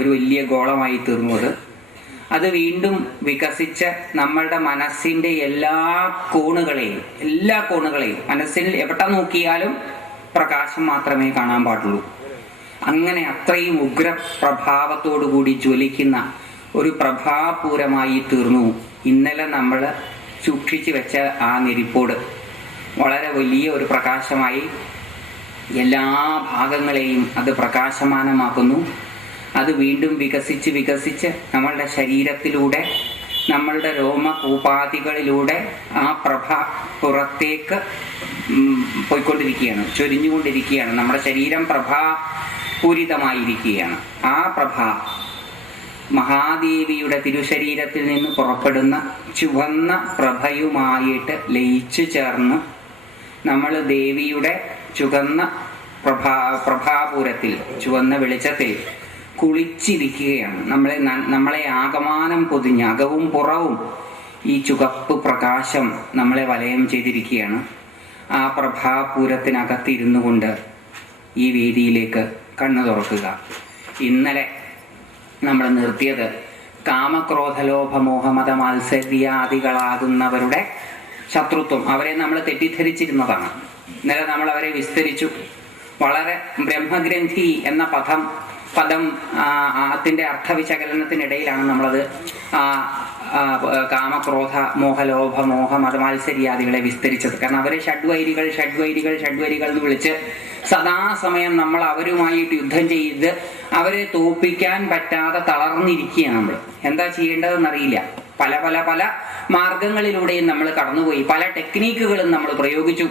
ഒരു വലിയ ഗോളമായി തീർന്നു. അത് വീണ്ടും വികസിച്ച് നമ്മളുടെ മനസ്സിൻ്റെ എല്ലാ കോണുകളെയും മനസ്സിൽ എവിടെ നോക്കിയാലും പ്രകാശം മാത്രമേ കാണാൻ പാടുള്ളൂ. അങ്ങനെ അത്രയും ഉഗ്രപ്രഭാവത്തോടുകൂടി ജ്വലിക്കുന്ന ഒരു പ്രഭാപൂരമായി തീർന്നു ഇന്നലെ നമ്മൾ സൂക്ഷിച്ചു വെച്ച ആ നെരിപ്പോട്. വളരെ വലിയ ഒരു പ്രകാശമായി എല്ലാ ഭാഗങ്ങളെയും അത് പ്രകാശമാനമാക്കുന്നു. അത് വീണ്ടും വികസിച്ച് നമ്മളുടെ ശരീരത്തിലൂടെ, നമ്മളുടെ രോമകൂപാദികളിലൂടെ ആ പ്രഭ പുറത്തേക്ക് പോയിക്കൊണ്ടിരിക്കുകയാണ്, ചൊരിഞ്ഞുകൊണ്ടിരിക്കുകയാണ്. നമ്മുടെ ശരീരം പ്രഭാപൂരിതമായിരിക്കുകയാണ്. ആ പ്രഭ മഹാദേവിയുടെ തിരുശരീരത്തിൽ നിന്ന് പുറപ്പെടുന്ന ചുവന്ന പ്രഭയുമായിട്ട് ലയിച്ചു ചേർന്ന് നമ്മൾ ദേവിയുടെ ചുവന്ന പ്രഭാപൂരത്തിൽ, ചുവന്ന വെളിച്ചത്തിൽ കുളിച്ചിരിക്കുകയാണ്. നമ്മളെ ആകമാനം പൊതിഞ്ഞ്, അകവും പുറവും ഈ ചുവപ്പ് പ്രകാശം നമ്മളെ വലയം ചെയ്തിരിക്കുകയാണ്. ആ പ്രഭാപൂരത്തിനകത്തിരുന്നു കൊണ്ട് ഈ വേദിയിലേക്ക് കണ്ണു തുറക്കുക. ഇന്നലെ നമ്മൾ നിർത്തിയത് കാമക്രോധലോഭമോഹമത മാത്സര്യാദികളാകുന്നവരുടെ ശത്രുത്വം, അവരെ നമ്മൾ തെറ്റിദ്ധരിച്ചിരുന്നതാണ്. ഇന്നലെ നമ്മൾ അവരെ വിസ്തരിച്ചു. വളരെ ബ്രഹ്മഗ്രന്ഥി എന്ന പദം അതിൻ്റെ അർത്ഥവിശകലനത്തിനിടയിലാണ് നമ്മളത് കാമക്രോധ മോഹലോഭ മോഹ മതമാത്സര്യാദികളെ വിസ്തരിച്ചത്. കാരണം അവരെ ഷഡ്വൈരികൾ എന്ന് വിളിച്ച് സദാസമയം നമ്മൾ അവരുമായിട്ട് യുദ്ധം ചെയ്ത് അവരെ തോൽപ്പിക്കാൻ പറ്റാതെ തളർന്നിരിക്കുകയാണ്. നമ്മൾ എന്താ ചെയ്യേണ്ടതെന്നറിയില്ല. പല മാർഗങ്ങളിലൂടെയും നമ്മൾ കടന്നുപോയി, പല ടെക്നീക്കുകളും നമ്മൾ പ്രയോഗിച്ചു.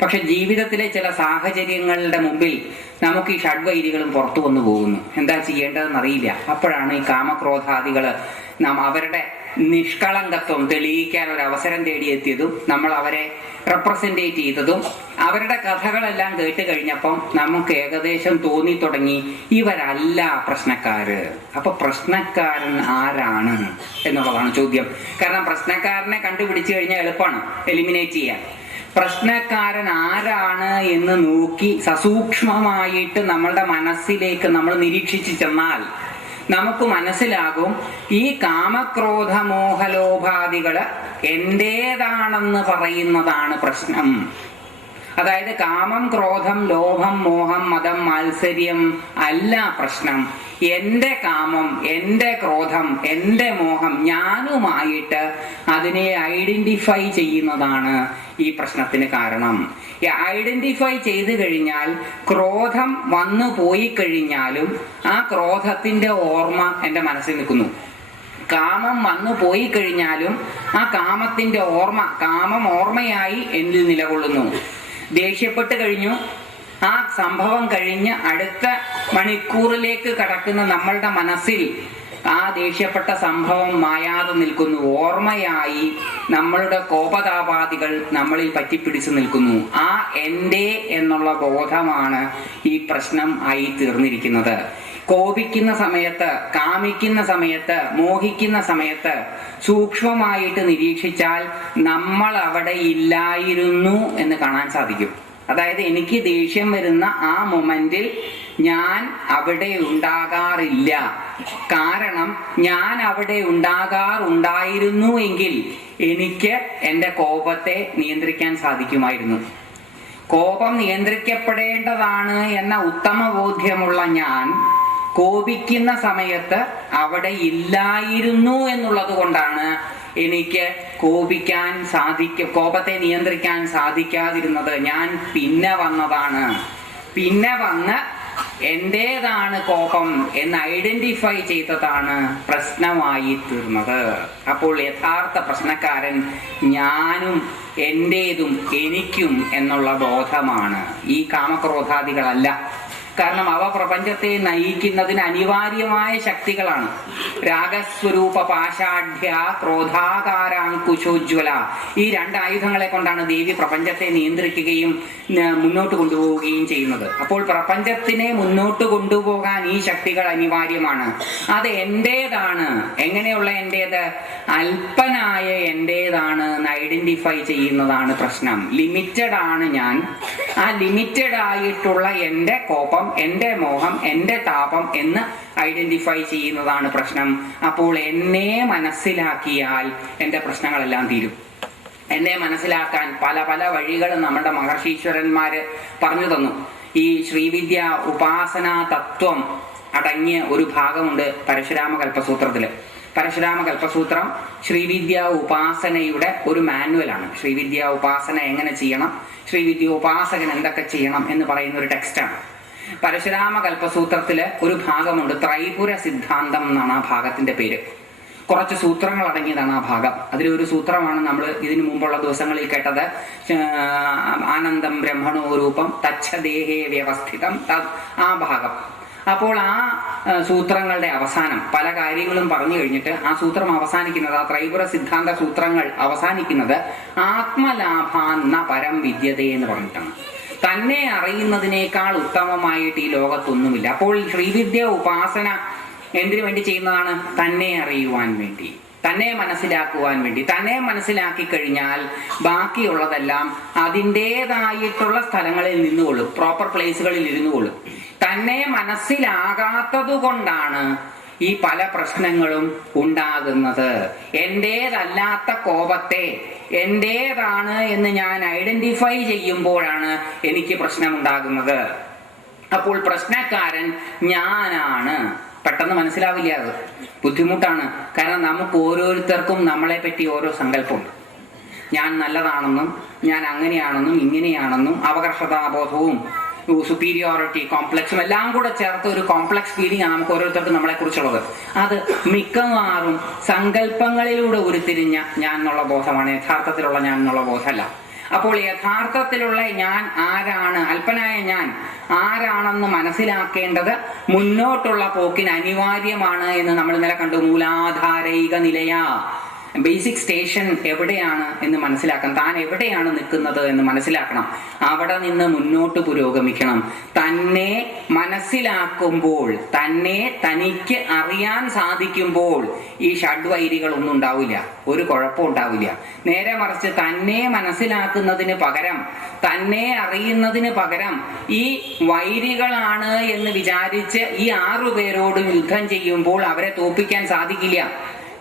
പക്ഷെ ജീവിതത്തിലെ ചില സാഹചര്യങ്ങളുടെ മുമ്പിൽ നമുക്ക് ഈ ഷഡ്വൈരികളും പുറത്തു വന്നു പോകുന്നു. എന്താ ചെയ്യേണ്ടതെന്നറിയില്ല. അപ്പോഴാണ് ഈ കാമക്രോധാദികള് അവരുടെ നിഷ്കളങ്കത്വം തെളിയിക്കാൻ ഒരു അവസരം തേടിയെത്തിയതും നമ്മൾ അവരെ റെപ്രസെന്റേറ്റ് ചെയ്തതും അവരുടെ കഥകളെല്ലാം കേട്ട് കഴിഞ്ഞപ്പം നമുക്ക് ഏകദേശം തോന്നി തുടങ്ങി ഇവരല്ല പ്രശ്നക്കാര്. അപ്പൊ പ്രശ്നക്കാരൻ ആരാണ് എന്നുള്ളതാണ് ചോദ്യം. കാരണം പ്രശ്നക്കാരനെ കണ്ടുപിടിച്ചു കഴിഞ്ഞാൽ എളുപ്പമാണ് എലിമിനേറ്റ് ചെയ്യാൻ. പ്രശ്നക്കാരൻ ആരാണ് എന്ന് നോക്കി സസൂക്ഷ്മമായിട്ട് നമ്മളുടെ മനസ്സിലേക്ക് നമ്മൾ നിരീക്ഷിച്ചു ചെന്നാൽ നമുക്ക് മനസ്സിലാകും ഈ കാമക്രോധമോഹലോഭാദികള് എന്റേതാണെന്ന് പറയുന്നതാണ് പ്രശ്നം. അതായത് കാമം, ക്രോധം, ലോഭം, മോഹം, മതം, മാത്സര്യം അല്ല പ്രശ്നം. എന്റെ കാമം, എന്റെ ക്രോധം, എന്റെ മോഹം ഞാനുമായിട്ട് അതിനെ ഐഡന്റിഫൈ ചെയ്യുന്നതാണ് ഈ പ്രശ്നത്തിന് കാരണം. ഐഡന്റിഫൈ ചെയ്തു കഴിഞ്ഞാൽ ക്രോധം വന്നു പോയി കഴിഞ്ഞാലും ആ ക്രോധത്തിന്റെ ഓർമ്മ എൻ്റെ മനസ്സിൽ നിൽക്കുന്നു. കാമം വന്നു പോയി കഴിഞ്ഞാലും ആ കാമത്തിന്റെ ഓർമ്മ, കാമം ഓർമ്മയായി എന്നിൽ നിലകൊള്ളുന്നു. ദേഷ്യപ്പെട്ട് കഴിഞ്ഞു, ആ സംഭവം കഴിഞ്ഞ് അടുത്ത മണിക്കൂറിലേക്ക് കടക്കുന്ന നമ്മളുടെ മനസ്സിൽ ആ ദേഷ്യപ്പെട്ട സംഭവം മായാതെ നിൽക്കുന്നു. ഓർമ്മയായി നമ്മളുടെ കോപതാപാദികൾ നമ്മളിൽ പറ്റിപ്പിടിച്ചു നിൽക്കുന്നു. ആ എൻ്റെ എന്നുള്ള ബോധമാണ് ഈ പ്രശ്നം ആയി തീർന്നിരിക്കുന്നത്. കോപിക്കുന്ന സമയത്ത്, കാമിക്കുന്ന സമയത്ത്, മോഹിക്കുന്ന സമയത്ത് സൂക്ഷ്മമായിട്ട് നിരീക്ഷിച്ചാൽ നമ്മൾ അവിടെ ഇല്ലായിരുന്നു എന്ന് കാണാൻ സാധിക്കും. അതായത് എനിക്ക് ദേഷ്യം വരുന്ന ആ മൊമെന്റിൽ ഞാൻ അവിടെ ഉണ്ടാകാറില്ല. കാരണം ഞാൻ അവിടെ ഉണ്ടായിരുന്നു എങ്കിൽ എനിക്ക് എൻ്റെ കോപത്തെ നിയന്ത്രിക്കാൻ സാധിക്കുമായിരുന്നു. കോപം നിയന്ത്രിക്കപ്പെടേണ്ടതാണ് എന്ന ഉത്തമ ബോധ്യമുള്ള ഞാൻ കോപിക്കുന്ന സമയത്ത് അവിടെ ഇല്ലായിരുന്നു എന്നുള്ളത് കൊണ്ടാണ് എനിക്ക് കോപത്തെ നിയന്ത്രിക്കാൻ സാധിക്കാതിരുന്നത്. ഞാൻ പിന്നെ വന്നതാണ്. പിന്നെ വന്ന് എന്റേതാണ് കോപം എന്ന് ഐഡന്റിഫൈ ചെയ്തതാണ് പ്രശ്നമായി തീർന്നത്. അപ്പോൾ യഥാർത്ഥ പ്രശ്നക്കാരൻ ഞാനും എന്റേതും എനിക്കും എന്നുള്ള ബോധമാണ്, ഈ കാമക്രോധാദികളല്ല. കാരണം അവ പ്രപഞ്ചത്തെ നയിക്കുന്നതിന് അനിവാര്യമായ ശക്തികളാണ്. രാഗസ്വരൂപ പാഷാഢ്യ ക്രോധാകാരാങ്കുശോജ്വല, ഈ രണ്ട് ആയുധങ്ങളെ കൊണ്ടാണ് ദേവി പ്രപഞ്ചത്തെ നിയന്ത്രിക്കുകയും മുന്നോട്ട് കൊണ്ടുപോവുകയും ചെയ്യുന്നത്. അപ്പോൾ പ്രപഞ്ചത്തിനെ മുന്നോട്ട് കൊണ്ടുപോകാൻ ഈ ശക്തികൾ അനിവാര്യമാണ്. അത് എന്റേതാണ്. എങ്ങനെയുള്ള എന്റേത്? അല്പനായ എന്റേതാണ് എന്ന് ഐഡന്റിഫൈ ചെയ്യുന്നതാണ് പ്രശ്നം. ലിമിറ്റഡ് ആണ് ഞാൻ. ആ ലിമിറ്റഡ് ആയിട്ടുള്ള എൻ്റെ കോപം, എൻ്റെ മോഹം, എൻ്റെ താപം എന്ന് ഐഡന്റിഫൈ ചെയ്യുന്നതാണ് പ്രശ്നം. അപ്പോൾ എന്നെ മനസ്സിലാക്കിയാൽ എൻ്റെ പ്രശ്നങ്ങളെല്ലാം തീരും. എന്നെ മനസ്സിലാക്കാൻ പല പല വഴികളും നമ്മുടെ മഹർഷീശ്വരന്മാര് പറഞ്ഞു തന്നു. ഈ ശ്രീവിദ്യ ഉപാസനാ തത്വം അടങ്ങിയ ഒരു ഭാഗമുണ്ട് പരശുരാമ കൽപ്പസൂത്രത്തില്. പരശുരാമ കൽപ്പസൂത്രം ശ്രീവിദ്യ ഉപാസനയുടെ ഒരു മാനുവലാണ്. ശ്രീവിദ്യ ഉപാസന എങ്ങനെ ചെയ്യണം, ശ്രീവിദ്യ ഉപാസകൻ എന്തൊക്കെ ചെയ്യണം എന്ന് പറയുന്ന ഒരു ടെക്സ്റ്റാണ്. പരശുരാമ കൽപ്പസൂത്രത്തില് ഒരു ഭാഗമുണ്ട്, ത്രൈപുര സിദ്ധാന്തം എന്നാണ് ആ ഭാഗത്തിന്റെ പേര്. കുറച്ച് സൂത്രങ്ങൾ അടങ്ങിയതാണ് ആ ഭാഗം. അതിലൊരു സൂത്രമാണ് നമ്മൾ ഇതിനു മുമ്പുള്ള ദിവസങ്ങളിൽ കേട്ടത്, ആനന്ദം ബ്രഹ്മണോ രൂപം തച്ഛദേഹേ വ്യവസ്ഥിതം, ആ ഭാഗം. അപ്പോൾ ആ സൂത്രങ്ങളുടെ അവസാനം പല കാര്യങ്ങളും പറഞ്ഞു കഴിഞ്ഞിട്ട് ആ സൂത്രം അവസാനിക്കുന്നത്, ആ ത്രൈപുര സിദ്ധാന്ത സൂത്രങ്ങൾ അവസാനിക്കുന്നത് ആത്മലാഭാന്ന പരം വിദ്യതേ എന്ന് പറഞ്ഞിട്ടാണ്. തന്നെ അറിയുന്നതിനേക്കാൾ ഉത്തമമായിട്ട് ഈ ലോകത്തൊന്നുമില്ല. അപ്പോൾ ശ്രീവിദ്യ ഉപാസന എന്തിനു വേണ്ടി ചെയ്യുന്നതാണ്? തന്നെ അറിയുവാൻ വേണ്ടി, തന്നെ മനസ്സിലാക്കുവാൻ വേണ്ടി. തന്നെ മനസ്സിലാക്കി കഴിഞ്ഞാൽ ബാക്കിയുള്ളതെല്ലാം അതിൻ്റെതായിട്ടുള്ള സ്ഥലങ്ങളിൽ നിന്നുകൊള്ളും, പ്രോപ്പർ പ്ലേസുകളിൽ ഇരുന്നുകൊള്ളും. തന്നെ മനസ്സിലാകാത്തത് കൊണ്ടാണ് ഈ പല പ്രശ്നങ്ങളും ഉണ്ടാകുന്നത്. എന്റേതല്ലാത്ത കോപത്തെ എന്റേതാണ് എന്ന് ഞാൻ ഐഡന്റിഫൈ ചെയ്യുമ്പോഴാണ് എനിക്ക് പ്രശ്നമുണ്ടാകുന്നത്. അപ്പോൾ പ്രശ്നക്കാരൻ ഞാനാണ്. പെട്ടെന്ന് മനസ്സിലാവില്ല, അത് ബുദ്ധിമുട്ടാണ്. കാരണം നമുക്ക് ഓരോരുത്തർക്കും നമ്മളെ പറ്റി ഓരോ സങ്കല്പമുണ്ട്. ഞാൻ നല്ലതാണെന്നും ഞാൻ അങ്ങനെയാണെന്നും ഇങ്ങനെയാണെന്നും അപകർഷതാബോധവും സുപ്പീരിയോറിറ്റി കോംപ്ലക്സും എല്ലാം കൂടെ ചേർത്ത് ഒരു കോംപ്ലക്സ് ഫീലിംഗ് ആണ് നമുക്ക് ഓരോരുത്തർക്കും നമ്മളെ കുറിച്ചുള്ളത്. അത് മിക്കവാറും സങ്കല്പങ്ങളിലൂടെ ഉരുത്തിരിഞ്ഞ ഞാൻ എന്നുള്ള ബോധമാണ്, യഥാർത്ഥത്തിലുള്ള ഞാൻ എന്നുള്ള ബോധമല്ല. അപ്പോൾ യഥാർത്ഥത്തിലുള്ള ഞാൻ ആരാണ്, അല്പനായ ഞാൻ ആരാണെന്ന് മനസ്സിലാക്കേണ്ടത് മുന്നോട്ടുള്ള പോക്കിന് അനിവാര്യമാണ് എന്ന് നമ്മൾ ഇന്നലെ കണ്ടു. മൂലാധാരൈക നിലയ, ബേസിക് സ്റ്റേഷൻ എവിടെയാണ് എന്ന് മനസ്സിലാക്കണം. താൻ എവിടെയാണ് നിൽക്കുന്നത് എന്ന് മനസ്സിലാക്കണം. അവിടെ നിന്ന് മുന്നോട്ട് പുരോഗമിക്കണം. തന്നെ മനസ്സിലാക്കുമ്പോൾ, തന്നെ തനിക്ക് അറിയാൻ സാധിക്കുമ്പോൾ ഈ ഷഡ്വൈരികളൊന്നും ഉണ്ടാവില്ല, ഒരു കുഴപ്പം ഉണ്ടാവില്ല. നേരെ മറിച്ച് തന്നെ മനസ്സിലാക്കുന്നതിന് പകരം, തന്നെ അറിയുന്നതിന് പകരം ഈ വൈരികളാണ് എന്ന് വിചാരിച്ച് ഈ 6 പേരോടും യുദ്ധം ചെയ്യുമ്പോൾ അവരെ തോൽപ്പിക്കാൻ സാധിക്കില്ല.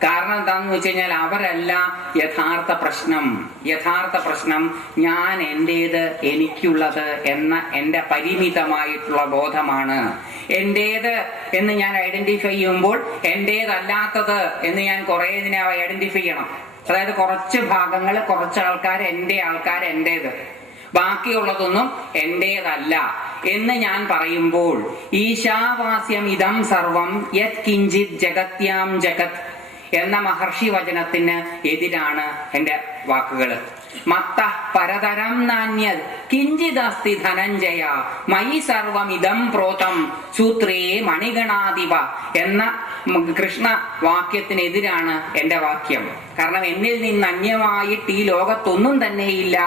കാരണം എന്താണെന്ന് വെച്ച് കഴിഞ്ഞാൽ അവരല്ല യഥാർത്ഥ പ്രശ്നം. യഥാർത്ഥ പ്രശ്നം ഞാൻ എന്റേത്, എനിക്കുള്ളത് എന്ന എൻ്റെ പരിമിതമായിട്ടുള്ള ബോധമാണ്. എന്റേത് എന്ന് ഞാൻ ഐഡന്റിഫൈ ചെയ്യുമ്പോൾ എന്റേതല്ലാത്തത് എന്ന് ഞാൻ കുറേ ഇതിനെ ഐഡന്റിഫൈ ചെയ്യണം. അതായത് കുറച്ച് ഭാഗങ്ങൾ, കുറച്ച് ആൾക്കാർ എന്റേത്, ബാക്കിയുള്ളതൊന്നും എന്റേതല്ല എന്ന് ഞാൻ പറയുമ്പോൾ ഈശാവാസ്യം ഇതം സർവം യത് കിഞ്ചിത് ജഗത്യാം ജഗത് എന്ന മഹർഷി വചനത്തിന് എതിരാണ് എൻ്റെ വാക്കുകൾ. മത്ത പരതരം നാന്യത് കിഞ്ചിദസ്തി ധനഞ്ജയ മയി സർവമിതം പ്രോതം സൂത്രേ മണിഗണാധിപ എന്ന കൃഷ്ണ വാക്യത്തിനെതിരാണ് എൻ്റെ വാക്യം. കാരണം എന്നിൽ നിന്ന് അന്യമായിട്ട് ഈ ലോകത്തൊന്നും തന്നെയില്ല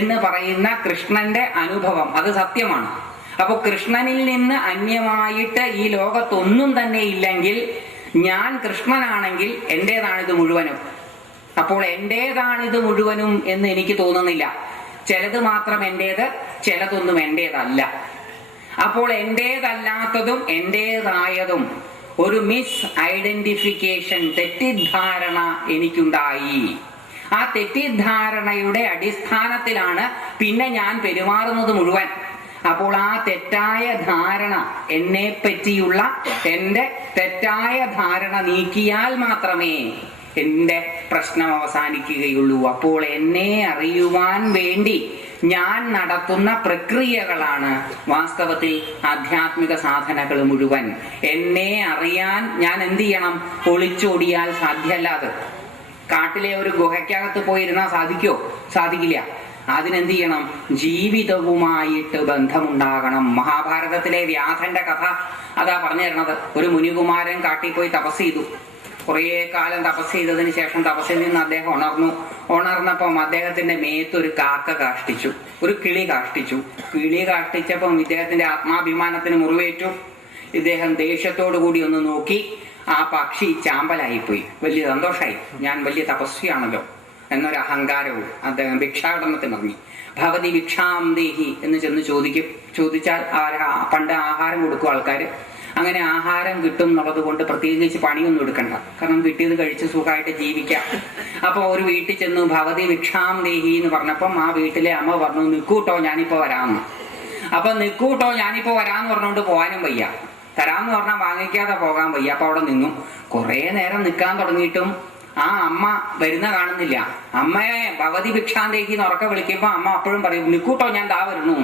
എന്ന് പറയുന്ന കൃഷ്ണന്റെ അനുഭവം അത് സത്യമാണ്. അപ്പൊ കൃഷ്ണനിൽ നിന്ന് അന്യമായിട്ട് ഈ ലോകത്തൊന്നും തന്നെ ഇല്ലെങ്കിൽ ഞാൻ കൃഷ്ണനാണെങ്കിൽ എന്റേതാണിത് മുഴുവനും. അപ്പോൾ എന്റേതാണിത് മുഴുവനും എന്ന് എനിക്ക് തോന്നുന്നില്ല. ചിലത് മാത്രം എന്റേത്, ചിലതൊന്നും എന്റേതല്ല. അപ്പോൾ എന്റേതല്ലാത്തതും എന്റേതായതും ഒരു മിസ് ഐഡന്റിഫിക്കേഷൻ, തെറ്റിദ്ധാരണ എനിക്കുണ്ടായി. ആ തെറ്റിദ്ധാരണയുടെ അടിസ്ഥാനത്തിലാണ് പിന്നെ ഞാൻ പെരുമാറുന്നത് മുഴുവൻ. അപ്പോൾ ആ തെറ്റായ ധാരണ, എന്നെ പറ്റിയുള്ള എൻ്റെ തെറ്റായ ധാരണ നീക്കിയാൽ മാത്രമേ എൻ്റെ പ്രശ്നം അവസാനിക്കുകയുള്ളൂ. അപ്പോൾ എന്നെ അറിയുവാൻ വേണ്ടി ഞാൻ നടത്തുന്ന പ്രക്രിയകളാണ് വാസ്തവത്തിൽ ആധ്യാത്മിക സാധനകൾ മുഴുവൻ. എന്നെ അറിയാൻ ഞാൻ എന്ത് ചെയ്യണം? ഒളിച്ചോടിയാൽ സാധ്യമല്ലാതെ. കാട്ടിലെ ഒരു ഗുഹയ്ക്കകത്ത് പോയിരുന്നാൽ സാധിക്കോ? സാധിക്കില്ല. അതിനെന്ത് ചെയ്യണം? ജീവിതവുമായിട്ട് ബന്ധമുണ്ടാകണം. മഹാഭാരതത്തിലെ വ്യാധന്റെ കഥ അതാ പറഞ്ഞു തരണത്. ഒരു മുനികുമാരൻ കാട്ടിൽ പോയി തപസ് ചെയ്തു. കുറേ കാലം തപസ് ചെയ്തതിന് ശേഷം തപസ്സിൽ നിന്ന് അദ്ദേഹം ഉണർന്നപ്പം അദ്ദേഹത്തിന്റെ മേത്തൊരു കാക്ക കാഷ്ടിച്ചു, ഒരു കിളി കാഷ്ടിച്ചു. കിളി കാഷ്ടിച്ചപ്പം ഇദ്ദേഹത്തിന്റെ ആത്മാഭിമാനത്തിന് മുറിവേറ്റു. ഇദ്ദേഹം ദേഷ്യത്തോടു കൂടി ഒന്ന് നോക്കി. ആ പക്ഷി ചാമ്പലായിപ്പോയി. വലിയ സന്തോഷമായി, ഞാൻ വലിയ തപസ്വിയാണല്ലോ എന്നൊരു അഹങ്കാരവും അദ്ദേഹം ഭിക്ഷാടനത്തിന് ഇറങ്ങി. ഭവതി ഭിക്ഷാം ദേഹി എന്ന് ചെന്ന് ചോദിച്ചാൽ പണ്ട് ആഹാരം കൊടുക്കും ആൾക്കാർ. അങ്ങനെ ആഹാരം കിട്ടും എന്നുള്ളത് കൊണ്ട് പ്രത്യേകിച്ച് പണിയൊന്നും എടുക്കണ്ട, കാരണം കിട്ടിയത് കഴിച്ച് സുഖമായിട്ട് ജീവിക്കാം. അപ്പൊ ഒരു വീട്ടിൽ ചെന്നു, ഭവതി ഭിക്ഷാം ദേഹി എന്ന് പറഞ്ഞപ്പം ആ വീട്ടിലെ അമ്മ പറഞ്ഞു, നിൽക്കൂട്ടോ ഞാനിപ്പോ വരാമെന്ന്. അപ്പൊ നിൽക്കൂട്ടോ ഞാനിപ്പോ വരാമെന്ന് പറഞ്ഞുകൊണ്ട് പോകാനും വയ്യ, തരാമെന്ന് പറഞ്ഞാൽ വാങ്ങിക്കാതെ പോകാൻ വയ്യ. അപ്പൊ അവിടെ നിന്നു. കുറെ നേരം നിൽക്കാൻ തുടങ്ങിയിട്ടും ആ അമ്മ വരുന്ന കാണുന്നില്ല. അമ്മയെ ഭവതി ഭിക്ഷാം ദേഹി എന്ന് ഉറക്കെ വിളിക്കുമ്പോ അമ്മ അപ്പോഴും പറയും, നിൽക്കൂട്ടോ ഞാൻ ദാ വരുന്നു.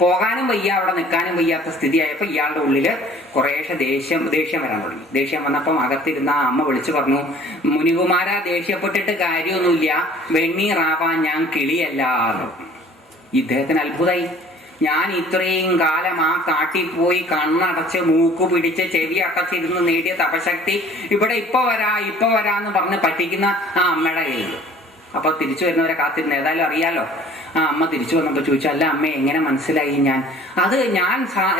പോകാനും വയ്യ, അവിടെ നിൽക്കാനും വയ്യാത്ത സ്ഥിതിയായപ്പോ ഇയാളുടെ ഉള്ളില് കുറേശ്ശെ ദേഷ്യം വരാൻ തുടങ്ങി. ദേഷ്യം വന്നപ്പം അകത്തിരുന്ന ആ അമ്മ വിളിച്ചു പറഞ്ഞു, മുനികുമാര ദേഷ്യപ്പെട്ടിട്ട് കാര്യമൊന്നുമില്ല, വെണ്ണീറാവാൻ ഞാൻ കിളിയല്ല. ഇദ്ദേഹത്തിന് അത്ഭുതമായി. ഞാൻ ഇത്രയും കാലം ആ കാട്ടിൽ പോയി കണ്ണടച്ച് മൂക്കു പിടിച്ച് ചെവി അടച്ചിരുന്ന് നേടിയ തപശക്തി ഇവിടെ ഇപ്പൊ വരാന്ന് പറഞ്ഞ് പറ്റിക്കുന്ന ആ അമ്മയുടെ കയ്യിൽ. അപ്പൊ തിരിച്ചു വരുന്നവരെ കാത്തിരുന്ന് ഏതായാലും അറിയാലോ. ആ അമ്മ തിരിച്ചു വന്നപ്പോ ചോദിച്ചു, അല്ല അമ്മ എങ്ങനെ മനസ്സിലായി ഞാൻ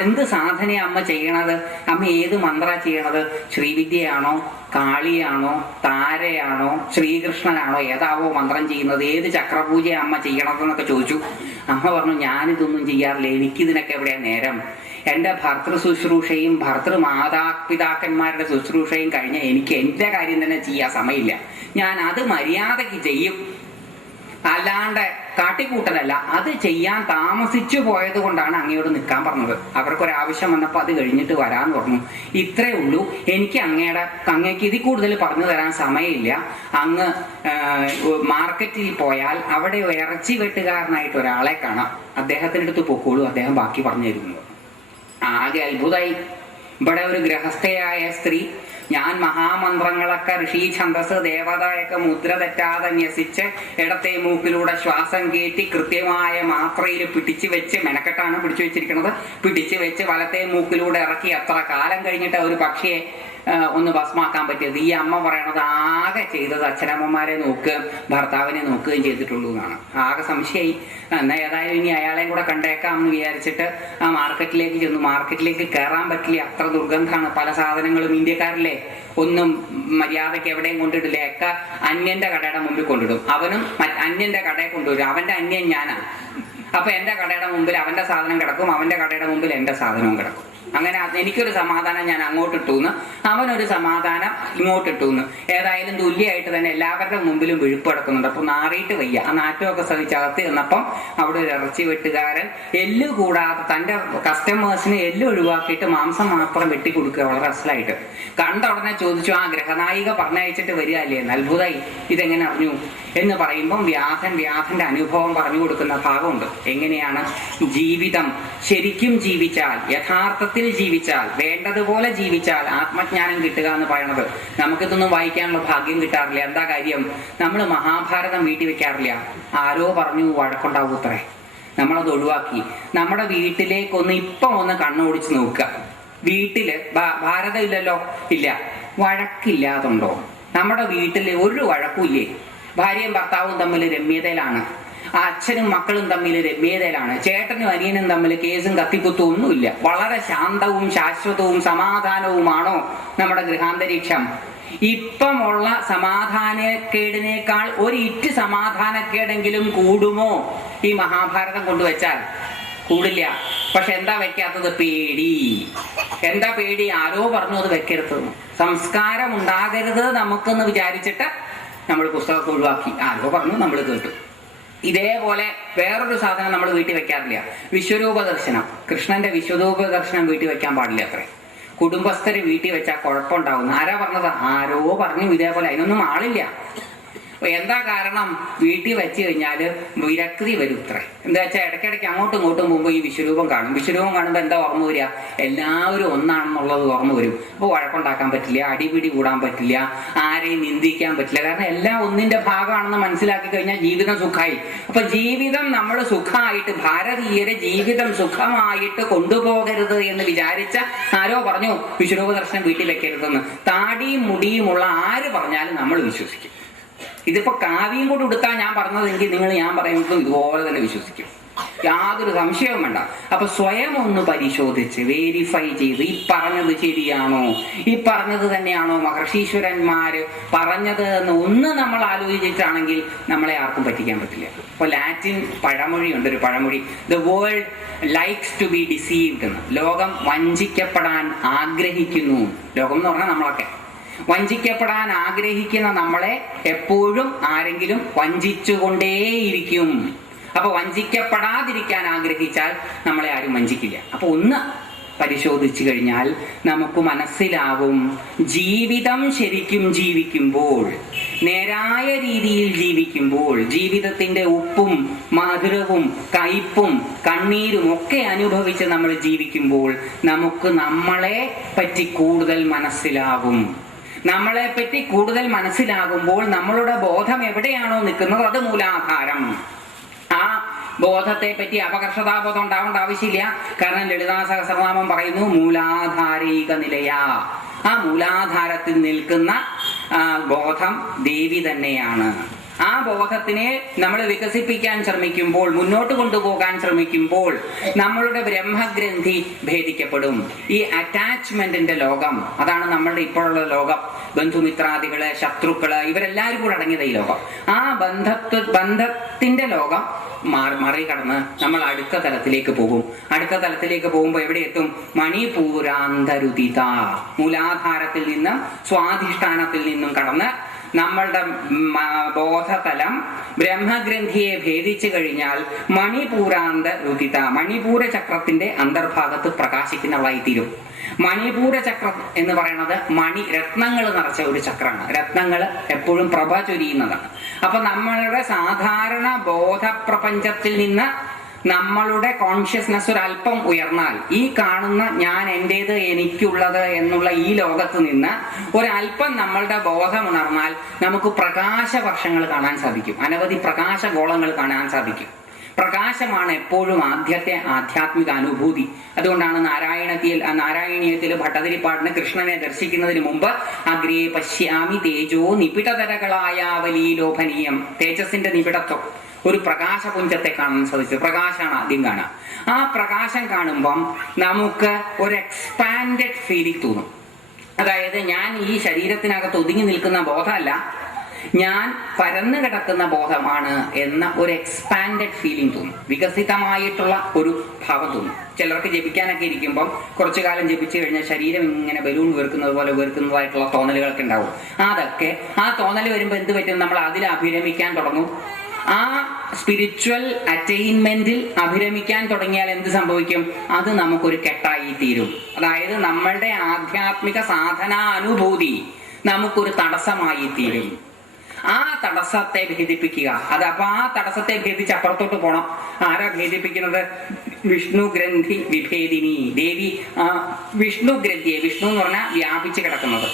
എന്ത് സാധനയാ അമ്മ ചെയ്യണത്? അമ്മ ഏത് മന്ത്ര ചെയ്യണത്? ശ്രീവിദ്യയാണോ, കാളിയാണോ, താരയാണോ, ശ്രീകൃഷ്ണനാണോ, ഏതാവോ മന്ത്രം ചെയ്യുന്നത്? ഏത് ചക്രപൂജയാണ് അമ്മ ചെയ്യണതെന്നൊക്കെ ചോദിച്ചു. അമ്മ പറഞ്ഞു, ഞാനിതൊന്നും ചെയ്യാറില്ല, എനിക്കിതിനൊക്കെ എവിടെയാ നേരം? എന്റെ ഭർത്തൃ ശുശ്രൂഷയും മാതാപിതാക്കന്മാരുടെ ശുശ്രൂഷയും കഴിഞ്ഞ എനിക്ക് എന്റെ കാര്യം തന്നെ ചെയ്യാൻ സമയമില്ല. ഞാൻ അത് മര്യാദയ്ക്ക് ചെയ്യും, അല്ലാണ്ട് കാട്ടിക്കൂട്ടലല്ല. അത് ചെയ്യാൻ താമസിച്ചു പോയത് കൊണ്ടാണ് അങ്ങയോട് നിൽക്കാൻ പറഞ്ഞത്. അവർക്കൊരാവശ്യം വന്നപ്പോൾ അത് കഴിഞ്ഞിട്ട് വരാന്ന് പറഞ്ഞു. ഇത്രേ ഉള്ളൂ, എനിക്ക് അങ്ങേക്ക് ഇതിൽ കൂടുതൽ പറഞ്ഞു തരാൻ സമയമില്ല. അങ്ങ് മാർക്കറ്റിൽ പോയാൽ അവിടെ ഇറച്ചി വെട്ടുകാരനായിട്ട് ഒരാളെ കാണാം, അദ്ദേഹത്തിൻ്റെ അടുത്ത് പൊക്കോളൂ, അദ്ദേഹം ബാക്കി പറഞ്ഞു തരുന്നു. ആകെ അത്ഭുതമായി. ഇവിടെ ഒരു ഗൃഹസ്ഥയായ സ്ത്രീ ഞാൻ മഹാമന്ത്രങ്ങളൊക്കെ ഋഷി ഛന്ദസ് ദേവതയൊക്കെ മുദ്ര തെറ്റാതെ ന്യസിച്ച് ഇടത്തെ മൂക്കിലൂടെ ശ്വാസം കയറ്റി കൃത്യമായ മാത്രയിൽ പിടിച്ചു വെച്ച്, മെനക്കെട്ടാണ് പിടിച്ചു വെച്ചിരിക്കുന്നത്, പിടിച്ചു വെച്ച് വലത്തെ മൂക്കിലൂടെ ഇറക്കി എത്ര കാലം കഴിഞ്ഞിട്ട് ഒരു പക്ഷിയെ ഒന്ന് ഭസ്മാക്കാൻ പറ്റിയത്? ഈ അമ്മ പറയണത് ആകെ ചെയ്തത് അച്ഛനമ്മമാരെ നോക്കുകയും ഭർത്താവിനെ നോക്കുകയും ചെയ്തിട്ടുള്ളൂ എന്നാണ്. ആകെ സംശയമായി. എന്നാൽ ഏതായാലും ഇനി അയാളെയും കൂടെ കണ്ടേക്കാം എന്ന് വിചാരിച്ചിട്ട് ആ മാർക്കറ്റിലേക്ക് ചെന്നു. മാർക്കറ്റിലേക്ക് കയറാൻ പറ്റില്ല, അത്ര ദുർഗന്ധമാണ്. പല സാധനങ്ങളും ഇന്ത്യക്കാരില്ലേ ഒന്നും മര്യാദയ്ക്ക് എവിടെയും കൊണ്ടിടില്ല, ഒക്കെ അന്യന്റെ കടയുടെ മുമ്പിൽ കൊണ്ടിടും. അവനും അന്യന്റെ കടയെ കൊണ്ടുവരും. അവന്റെ അന്യൻ ഞാനാണ്. അപ്പൊ എന്റെ കടയുടെ മുമ്പിൽ അവന്റെ സാധനം കിടക്കും, അവന്റെ കടയുടെ മുമ്പിൽ എന്റെ സാധനവും കിടക്കും. അങ്ങനെ എനിക്കൊരു സമാധാനം ഞാൻ അങ്ങോട്ടിട്ടൂന്ന്, അവനൊരു സമാധാനം ഇങ്ങോട്ടിട്ടൂന്ന്. ഏതായാലും തുല്യമായിട്ട് തന്നെ എല്ലാവരുടെ മുമ്പിലും വിഴുപ്പ് കിടക്കുന്നുണ്ട്. അപ്പൊ നാറിയിട്ട് വയ്യ. ആ നാറ്റമൊക്കെ ശ്രദ്ധിച്ചകത്ത് ചെന്നപ്പം അവിടെ ഒരു ഇറച്ചി വെട്ടുകാരൻ എല്ല് കൂടാതെ തന്റെ കസ്റ്റമേഴ്സിന് എല്ല് ഒഴിവാക്കിയിട്ട് മാംസം മാത്രം വെട്ടി കൊടുക്കുക, വളരെ അസലായിട്ട്. കണ്ട ഉടനെ ചോദിച്ചു, ആ ഗ്രഹനായിക പറഞ്ഞയച്ചിട്ട് വരിക അല്ലേ? അത്ഭുതമായി, ഇതെങ്ങനെ അറിഞ്ഞു എന്ന് പറയുമ്പം വ്യാധന്റെ അനുഭവം പറഞ്ഞു കൊടുക്കുന്ന ഭാഗമുണ്ട്. എങ്ങനെയാണ് ജീവിതം ശരിക്കും ജീവിച്ചാൽ, യഥാർത്ഥത്തിൽ ജീവിച്ചാൽ, വേണ്ടതുപോലെ ജീവിച്ചാൽ ആത്മജ്ഞാനം കിട്ടുക എന്ന് പറയണത്. നമുക്കിതൊന്നും വായിക്കാനുള്ള ഭാഗ്യം കിട്ടാറില്ല. എന്താ കാര്യം? നമ്മൾ മഹാഭാരതം വീട്ടിൽ വെക്കാറില്ല. ആരോ പറഞ്ഞു വഴക്കുണ്ടാവൂത്രേ, നമ്മളത് ഒഴിവാക്കി. നമ്മുടെ വീട്ടിലേക്കൊന്ന് ഇപ്പം ഒന്ന് കണ്ണോടിച്ച് നോക്കുക. വീട്ടില് ഭാരതം ഇല്ലല്ലോ, ഇല്ല. വഴക്കില്ലാതുണ്ടോ? നമ്മുടെ വീട്ടിൽ ഒരു വഴക്കുമില്ലേ? ഭാര്യയും ഭർത്താവും തമ്മിൽ രമ്യതയിലാണ്, അച്ഛനും മക്കളും തമ്മിൽ രമ്യതയിലാണ്, ചേട്ടനും അനിയനും തമ്മിൽ കേസും കത്തിക്കുത്തും ഒന്നുമില്ല. വളരെ ശാന്തവും ശാശ്വതവും സമാധാനവുമാണോ നമ്മുടെ ഗൃഹാന്തരീക്ഷം? ഇപ്പമുള്ള സമാധാനക്കേടിനേക്കാൾ ഒരു ഇറ്റ് സമാധാനക്കേടെങ്കിലും കൂടുമോ ഈ മഹാഭാരതം കൊണ്ടുവച്ചാൽ? കൂടില്ല. പക്ഷെ എന്താ വെക്കാത്തത്? പേടി. എന്താ പേടി? ആരോ പറഞ്ഞു അത് വെക്കരുത്, സംസ്കാരം ഉണ്ടാകരുത് നമുക്കെന്ന് വിചാരിച്ചിട്ട് നമ്മൾ പുസ്തകമൊക്കെ ഒഴിവാക്കി. ആരോ പറഞ്ഞു, നമ്മൾ കേട്ടു. ഇതേപോലെ വേറൊരു സാധനം നമ്മൾ വീട്ടിൽ വെക്കാറില്ല, വിശ്വരൂപ ദർശനം. കൃഷ്ണന്റെ വിശ്വരൂപ ദർശനം വീട്ടിൽ വെക്കാൻ പാടില്ല അത്രേ. കുടുംബസ്ഥര് വീട്ടിൽ വെച്ചാൽ കുഴപ്പമുണ്ടാവും. ആരാ പറഞ്ഞത്? ആരോ പറഞ്ഞു ഇതേപോലെ. അതിനൊന്നും ആളില്ല. എന്താ കാരണം? വീട്ടിൽ വെച്ച് കഴിഞ്ഞാൽ വിരക്തി വരും ഇത്രേ. എന്താ വെച്ചാൽ ഇടയ്ക്കിടയ്ക്ക് അങ്ങോട്ടും ഇങ്ങോട്ടും പോകുമ്പോൾ ഈ വിശ്വരൂപം കാണും. വിശ്വരൂപം കാണുമ്പോൾ എന്താ ഓർമ്മ വരിക? എല്ലാവരും ഒന്നാണെന്നുള്ളത് ഓർമ്മ വരും. അപ്പോൾ വഴക്കുണ്ടാക്കാൻ പറ്റില്ല, അടിപിടി കൂടാൻ പറ്റില്ല, ആരെയും നിന്ദിക്കാൻ പറ്റില്ല. കാരണം എല്ലാം ഒന്നിന്റെ ഭാഗമാണെന്ന് മനസ്സിലാക്കി കഴിഞ്ഞാൽ ജീവിതം സുഖമായി. അപ്പൊ ജീവിതം നമ്മൾ സുഖമായിട്ട്, ഭാരതീയരെ ജീവിതം സുഖമായിട്ട് കൊണ്ടുപോകരുത് എന്ന് വിചാരിച്ച ആരോ പറഞ്ഞു വിശ്വരൂപ ദർശനം വീട്ടിൽ വെക്കരുതെന്ന്. താടിയും മുടിയുമുള്ള ആര് പറഞ്ഞാലും നമ്മൾ വിശ്വസിക്കും. ഇതിപ്പോ കാവ്യം കൂടെ എടുത്താൽ ഞാൻ പറഞ്ഞതെങ്കിൽ നിങ്ങൾ ഞാൻ പറയുന്നതും ഇതുപോലെ തന്നെ വിശ്വസിക്കും. യാതൊരു സംശയവും വേണ്ട. അപ്പൊ സ്വയം ഒന്ന് പരിശോധിച്ച് വെരിഫൈ ചെയ്ത് ഈ പറഞ്ഞത് ശരിയാണോ, ഈ പറഞ്ഞത് തന്നെയാണോ മഹർഷീശ്വരന്മാര് പറഞ്ഞത് എന്ന് ഒന്ന് നമ്മൾ ആലോചിച്ചിട്ടാണെങ്കിൽ നമ്മളെ ആർക്കും പറ്റിക്കാൻ പറ്റില്ല. ഇപ്പൊ ലാറ്റിൻ പഴമൊഴിയുണ്ട്, ഒരു പഴമൊഴി, the world likes to be deceived എന്ന്. ലോകം വഞ്ചിക്കപ്പെടാൻ ആഗ്രഹിക്കുന്നു. ലോകം എന്ന് പറഞ്ഞാൽ നമ്മളൊക്കെ വഞ്ചിക്കപ്പെടാൻ ആഗ്രഹിക്കുന്ന നമ്മളെ എപ്പോഴും ആരെങ്കിലും വഞ്ചിച്ചുകൊണ്ടേയിരിക്കും. അപ്പൊ വഞ്ചിക്കപ്പെടാതിരിക്കാൻ ആഗ്രഹിച്ചാൽ നമ്മളെ ആരും വഞ്ചിക്കില്ല. അപ്പൊ ഒന്ന് പരിശോധിച്ചു കഴിഞ്ഞാൽ നമുക്ക് മനസ്സിലാവും, ജീവിതം ശരിക്കും ജീവിക്കുമ്പോൾ, നേരായ രീതിയിൽ ജീവിക്കുമ്പോൾ, ജീവിതത്തിന്റെ ഉപ്പും മധുരവും കയ്പും കണ്ണീരും ഒക്കെ അനുഭവിച്ച് നമ്മൾ ജീവിക്കുമ്പോൾ നമുക്ക് നമ്മളെ പറ്റി കൂടുതൽ മനസ്സിലാവും. നമ്മളെ പറ്റി കൂടുതൽ മനസ്സിലാകുമ്പോൾ നമ്മളുടെ ബോധം എവിടെയാണോ നിൽക്കുന്നത് അത് മൂലാധാരം. ആ ബോധത്തെ പറ്റി അപകർഷതാബോധം ഉണ്ടാവേണ്ട ആവശ്യമില്ല. കാരണം ലളിതാ സഹസ്രനാമം പറയുന്നു മൂലാധാരൈക നിലയ. ആ മൂലാധാരത്തിൽ നിൽക്കുന്ന ബോധം ദേവി തന്നെയാണ്. ആ ബോധത്തിനെ നമ്മൾ വികസിപ്പിക്കാൻ ശ്രമിക്കുമ്പോൾ, മുന്നോട്ട് കൊണ്ടുപോകാൻ ശ്രമിക്കുമ്പോൾ നമ്മളുടെ ബ്രഹ്മഗ്രന്ഥി ഭേദിക്കപ്പെടും. ഈ അറ്റാച്ച്മെന്റിന്റെ ലോകം, അതാണ് നമ്മളുടെ ഇപ്പോഴുള്ള ലോകം. ബന്ധുമിത്രാദികള്, ശത്രുക്കള്, ഇവരെല്ലാവരും കൂടെ അടങ്ങിയത് ഈ ലോകം. ആ ബന്ധത്തിന്റെ ലോകം മറികടന്ന് നമ്മൾ അടുത്ത തലത്തിലേക്ക് പോകും. അടുത്ത തലത്തിലേക്ക് പോകുമ്പോൾ എവിടെ എത്തും? മണിപൂരാന്തരുദിത. മൂലാധാരത്തിൽ നിന്നും സ്വാധിഷ്ഠാനത്തിൽ നിന്നും കടന്ന് നമ്മളുടെ ബോധതലം ബ്രഹ്മഗ്രന്ഥിയെ ഭേദിച്ചു കഴിഞ്ഞാൽ മണിപൂരാന്ത രുദിത, മണിപൂര ചക്രത്തിന്റെ അന്തർഭാഗത്ത് പ്രകാശിക്കുന്നതായിത്തീരും. മണിപൂര ചക്രം എന്ന് പറയുന്നത് രത്നങ്ങൾ നിറച്ച ഒരു ചക്രമാണ്. രത്നങ്ങൾ എപ്പോഴും പ്രഭ ചൊരിയുന്നതാണ്. അപ്പൊ നമ്മളുടെ സാധാരണ ബോധപ്രപഞ്ചത്തിൽ നിന്ന് നമ്മളുടെ കോൺഷ്യസ്നെസ് ഒരല്പം ഉയർന്നാൽ, ഈ കാണുന്ന ഞാൻ എന്റേത് എനിക്കുള്ളത് എന്നുള്ള ഈ ലോകത്ത് നിന്ന് ഒരല്പം നമ്മളുടെ ബോധം ഉണർന്നാൽ നമുക്ക് പ്രകാശവർഷങ്ങൾ കാണാൻ സാധിക്കും. അനവധി പ്രകാശഗോളങ്ങൾ കാണാൻ സാധിക്കും. പ്രകാശമാണ് എപ്പോഴും ആദ്യത്തെ ആധ്യാത്മിക അനുഭൂതി. അതുകൊണ്ടാണ് നാരായണീയത്തിൽ ഭട്ടതിരിപ്പാടിന് കൃഷ്ണനെ ദർശിക്കുന്നതിന് മുമ്പ് അഗ്രേ പശ്യാമി തേജോ നിപിടതരകളായാവലീലോഭനീയം, തേജസ്സിന്റെ നിപിടത്വം, ഒരു പ്രകാശപുഞ്ചത്തെ കാണാൻ സാധിച്ചു. പ്രകാശമാണ് ആദ്യം കാണുക. ആ പ്രകാശം കാണുമ്പം നമുക്ക് ഒരു എക്സ്പാൻഡഡ് ഫീലിംഗ് തോന്നും. അതായത് ഞാൻ ഈ ശരീരത്തിനകത്ത് ഒതുങ്ങി നിൽക്കുന്ന ബോധമല്ല, ഞാൻ പരന്നു കിടക്കുന്ന ബോധമാണ് എന്ന ഒരു എക്സ്പാൻഡഡ് ഫീലിംഗ് തോന്നും. വികസിതമായിട്ടുള്ള ഒരു ഭാവം തോന്നും. ചിലർക്ക് ജപിക്കാനൊക്കെ ഇരിക്കുമ്പം കുറച്ചു കാലം ജപിച്ചു കഴിഞ്ഞാൽ ശരീരം ഇങ്ങനെ ബലൂൺ വീർക്കുന്നത് പോലെ വീർക്കുന്നതായിട്ടുള്ള തോന്നലുകളൊക്കെ ഉണ്ടാവും. അതൊക്കെ ആ തോന്നൽ വരുമ്പോൾ എന്ത് പറ്റും? നമ്മൾ അതിൽ അഭിരമിക്കാൻ തുടങ്ങും. ആ സ്പിരിച്വൽ അറ്റൈൻമെന്റിൽ അഭിരമിക്കാൻ തുടങ്ങിയാൽ എന്ത് സംഭവിക്കും? അത് നമുക്കൊരു കെട്ടായി തീരും. അതായത് നമ്മളുടെ ആധ്യാത്മിക സാധനാനുഭൂതി നമുക്കൊരു തടസ്സമായി തീരും. ആ തടസ്സത്തെ ഭേദിപ്പിക്കുക. അപ്പൊ ആ തടസ്സത്തെ ഭേദിച്ച് അപ്പുറത്തോട്ട് പോണം. ആരാ ഭേദിപ്പിക്കുന്നത്? വിഷ്ണു ഗ്രന്ഥി വിഭേദിനി ദേവി. വിഷ്ണു ഗ്രന്ഥിയെ, വിഷ്ണു എന്ന് പറഞ്ഞാൽ വ്യാപിച്ചു കിടക്കുന്നത്.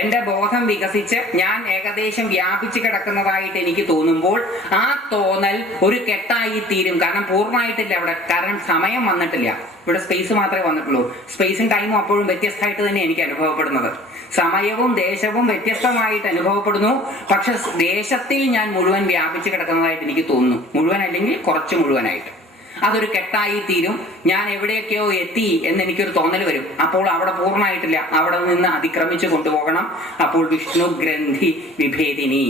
എന്റെ ബോധം വികസിച്ച് ഞാൻ ഏകദേശം വ്യാപിച്ചു കിടക്കുന്നതായിട്ട് എനിക്ക് തോന്നുമ്പോൾ ആ തോന്നൽ ഒരു കെട്ടായി തീരും. കാരണം പൂർണ്ണമായിട്ടില്ല അവിടെ, കാരണം സമയം വന്നിട്ടില്ല. ഇവിടെ സ്പേസ് മാത്രമേ വന്നിട്ടുള്ളൂ. സ്പേസും ടൈമും അപ്പോഴും വ്യത്യസ്തമായിട്ട് തന്നെ എനിക്ക് അനുഭവപ്പെടുന്നത്. സമയവും ദേശവും വ്യത്യസ്തമായിട്ട് അനുഭവപ്പെടുന്നു. പക്ഷെ ദേശത്തിൽ ഞാൻ മുഴുവൻ വ്യാപിച്ചു കിടക്കുന്നതായിട്ട് എനിക്ക് തോന്നുന്നു. മുഴുവൻ അല്ലെങ്കിൽ കുറച്ച് മുഴുവനായിട്ട്. അതൊരു കെട്ടായി തീരും. ഞാൻ എവിടെയൊക്കെയോ എത്തി എന്ന് എനിക്കൊരു തോന്നൽ വരും. അപ്പോൾ അവിടെ പൂർണ്ണമായിട്ടില്ല, അവിടെ നിന്ന് അതിക്രമിച്ചു കൊണ്ടുപോകണം. അപ്പോൾ വിഷ്ണു ഗ്രന്ഥി വിഭേദിനി,